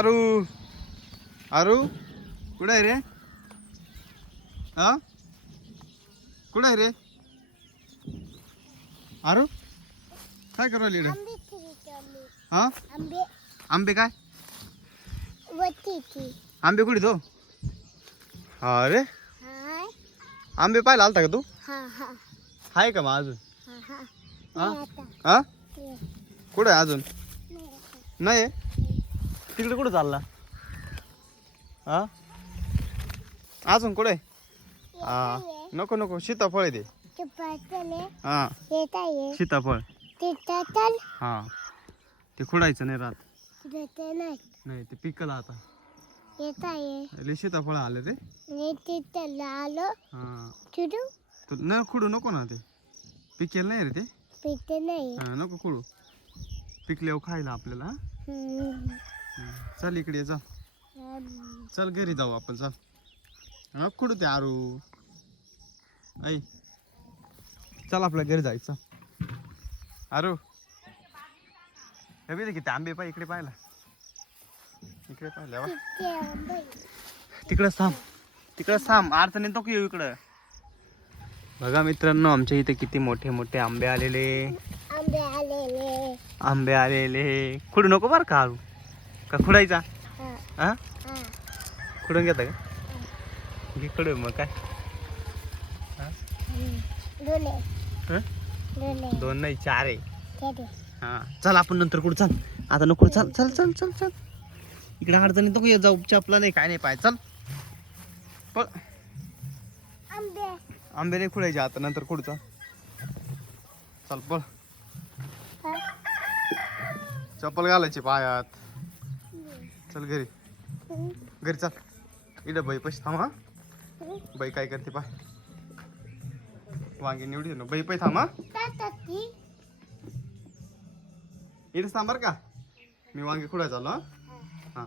आरू आरू कुठे आहे रे? हा कुठे आहे रे? आरू काय करू राहिली रे? हा आंबे काय आंबे कुठे तो? अरे आंबे पाहायला आलता का तू? आहे का मग अजून? हा कुठे आहे अजून? नाही तिकडे कुठं चालला? हा अजून कुठे? हा नको नको सीताफळ आहे ते. हा सीताफळ हा ते खुडायचं नाही राहत. नाही ते पिकलं आता. लय सीताफळ आले ते. हा तू न खुडू नको ना, ते पिकेल नाही रे ते. हा नको खुडू, पिकल्यावर खायला आपल्याला. चल इकडे चल, चल घरी जाऊ आपण. चल नको खुडू ते आरू. ऐ चल आपल्या घरी जायचं. आरू हे बघ किती आंबे पाय इकडे पाहिला. इकडे पाहिल्या तिकडं थांब, तिकडं थांब. अडचण येतो की येऊ इकडं. बघा मित्रांनो, आमच्या इथे किती मोठे मोठे आंबे आलेले. आंबे आलेले खुडू नको बरं का आरू. का खुडायचा? हा खुडून घेता का? खुडू मग काय. दोन नाही 4 आहे. हा चल आपण नंतर कुठं. चल आता नको. चल चल चल चल चल इकडे अडचण येतो येत जाऊ. चपला नाही काय नाही पाय. चल पण आंबे नाही खुडायचे आता, नंतर खुडचा. चल पळ. चप्पल घालायची पायात. चल घरी घरी चल. इकडे बाई पैसे थांब. हा बाई काय करते पाय. वांगे निवडी ना बाई. थांब हा इथेच थांब बरं का. मी वांगे खुडायला चाललो. हा